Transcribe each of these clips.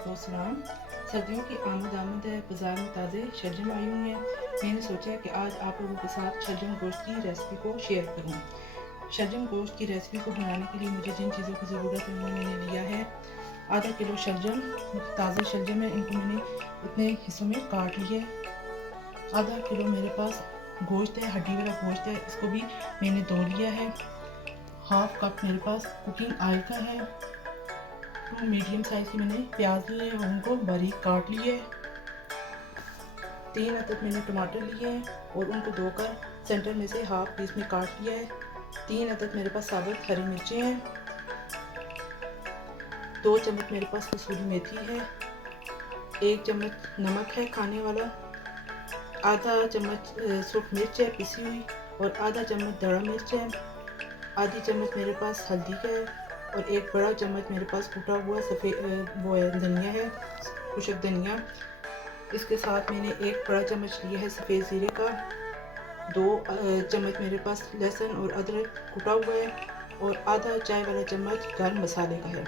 सलाम। सर्दियों की आमद है, बाज़ार में ताज़े शलजम आई हुई हैं। मैंने सोचा कि आज आप लोगों के साथ शलजम गोश्त की रेसिपी को शेयर करूं। शलजम गोश्त की रेसिपी को बनाने के लिए मुझे जिन चीज़ों की ज़रूरत है उन्हें मैंने लिया है। आधा किलो शलजम, ताज़े शलजम है, इनको मैंने इतने हिस्सों में काट लिया है। आधा किलो मेरे पास गोश्त है, हड्डी वाला गोश्त है, इसको भी मैंने धो लिया है। हाफ कप मेरे पास कुकिंग ऑयल का है। 2 मीडियम साइज़ की मैंने प्याज लिए हैं और उनको बारीक काट लिए। 3 अदद मैंने टमाटर लिए हैं और उनको धोकर सेंटर में से हाफ पीस में काट लिया है। 3 अदद मेरे पास साबुत हरी मिर्चें हैं। 2 चम्मच मेरे पास कसूरी मेथी है। 1 चम्मच नमक है खाने वाला। आधा चम्मच सूख मिर्च है पिसी हुई और आधा चम्मच दड़ा मिर्च है। आधी चम्मच मेरे पास हल्दी का है और 1 बड़ा चम्मच मेरे पास कूटा हुआ सफ़ेद वो है धनिया है, खुशक धनिया। इसके साथ मैंने 1 बड़ा चम्मच लिया है सफ़ेद ज़ीरे का। 2 चम्मच मेरे पास लहसुन और अदरक कूटा हुआ है और आधा चाय वाला चम्मच गर्म मसाले का है।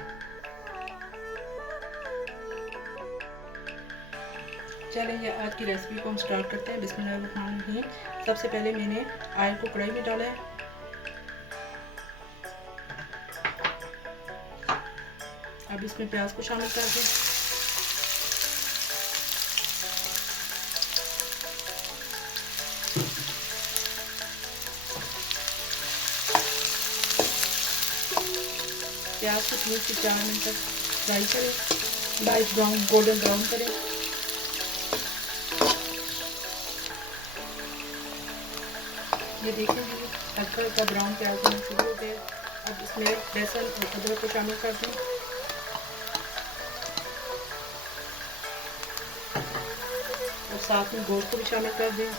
चलिए आज की रेसिपी को हम स्टार्ट करते हैं। बिस्मिल्लाहिर्रहमानिर्रहीम। सबसे पहले मैंने ऑयल को कढ़ाई में डाला है। अब इसमें प्याज को शामिल कर दें। प्याज को 3 से 4 मिनट तक फ्राई करें, लाइट ब्राउन गोल्डन ब्राउन करें। ये देखेंगे हल्का हल्का ब्राउन प्याज होना शुरू हो गया। अब इसमें लहसुन और अदरक को शामिल कर दें और साथ में गोश्त को भी शामिल कर दें।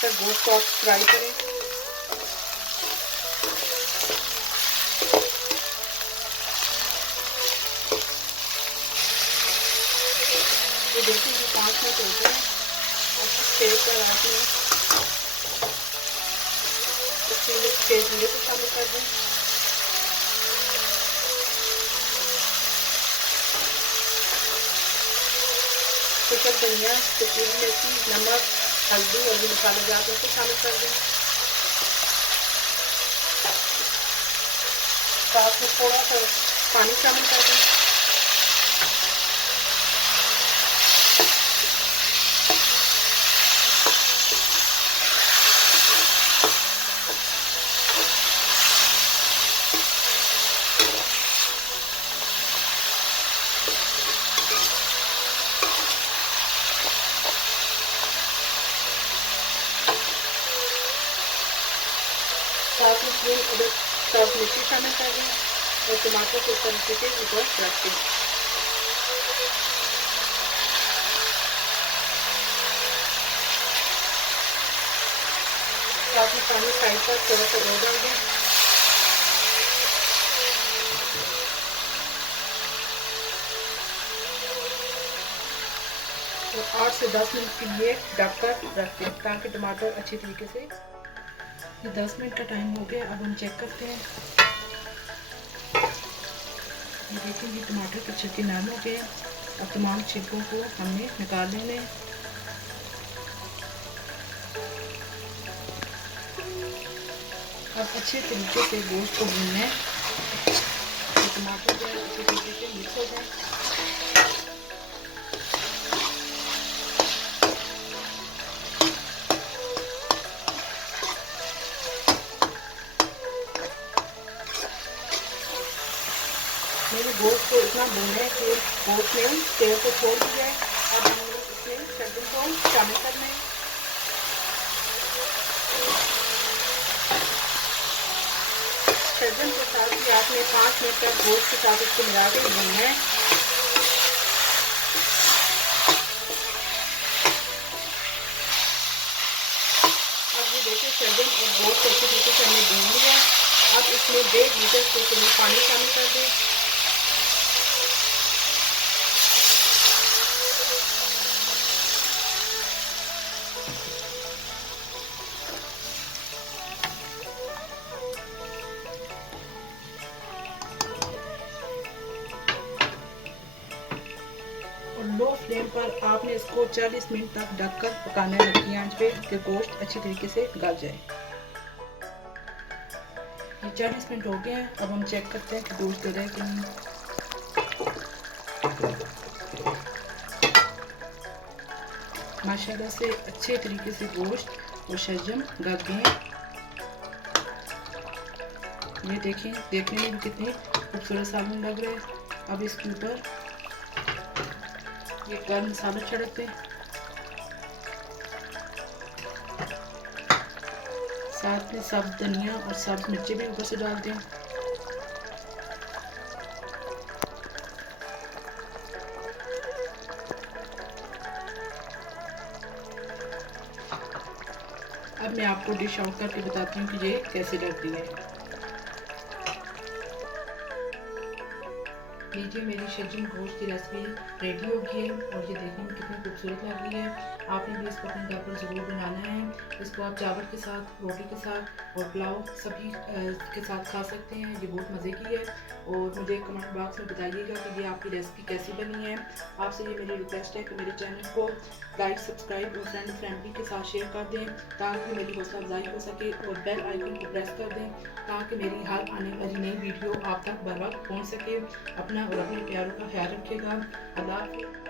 तक गोश्त को आप फ्राई करें। ये देखिए 5 मिनट हो गए। तेल पर आपने जीरे को शामिल कर दें। कुछ धनिया, कसूरी मेथी, नमक, हल्दी और ये मसाले जाते हैं तो शामिल कर दें। साथ में थोड़ा सा पानी शामिल कर दें। साथ में 3 अदद साफ मिर्ची शामिल कर दें और टमाटर को तरीके के ऊपर रख दें। साथ में पानी साइड पर थोड़ा सा और डाल दें। और 8 से 10 मिनट के लिए ढककर रख दें ताकि टमाटर अच्छी तरीके से। ये 10 मिनट का टाइम हो गया। अब हम चेक करते हैं। ये देखेंगे टमाटर के छिलके नरम हो गए। अब तमाम छिलकों को हमने निकाल लेने। अब अच्छे तरीके से गोश्त को भूनना है। टमाटर जो है अच्छे तरीके से मिक्स हो जाए। मैंने गोश्त को इतना भूना है कि गोश्त ने तेल को छोड़ दिया है। अब हम लोग इसमें शलजम को शामिल करना है। शलजम के साथ ही आपने 5 मिनट तक गोश्त के साथ इसको मिला के भूनना है। अब ये देखिए शलजम और गोश्त अच्छे तरीके से हमने भून लिया। अब इस इसमें 1.5 लीटर से करीब पानी शामिल कर दें। और लो फ्लेम पर आपने इसको 40 मिनट तक ढककर पकाना है हल्की आंच पे कि गोश्त अच्छी तरीके से गल जाए। ये 40 मिनट हो गए हैं। अब हम चेक करते हैं कि गोश्त गला है कि नहीं। माशाल्लाह से अच्छे तरीके से गोश्त और शलजम गल गए हैं। ये देखें, देखने में भी कितने खूबसूरत साबुन लग रहे हैं। अब इसके ऊपर ये गर्म मसाला छिड़कते हैं, साथ में सब धनिया और सब मिर्ची भी ऊपर से डालते हैं। अब मैं आपको डिश आउट करके बताती हूँ कि ये कैसे लगती है। लीजिए, मेरी शलजम गोश्त की रेसिपी रेडी हो गई है और ये देखने में कितनी खूबसूरत लग रही है। आपने भी इसको अपने घर पर ज़रूर बनाना है। इसको आप चावल के साथ, रोटी के साथ और पुलाव सभी के साथ खा सकते हैं। ये बहुत मज़े की है। और मुझे कमेंट बॉक्स में बताइएगा कि ये आपकी रेसिपी कैसी बनी है। आपसे ये मेरी रिक्वेस्ट है कि मेरे चैनल को लाइक, सब्सक्राइब और फ्रेंड फैमिली के साथ शेयर कर दें ताकि मेरी हौसला अफजाई हो सके, और बेल आइकन को प्रेस कर दें ताकि मेरी हर आने वाली नई वीडियो आप तक बर वक्त पहुँच सके। अपना और अपने प्यारों का ख्याल रखिएगा। अल्लाह हाफ़िज़।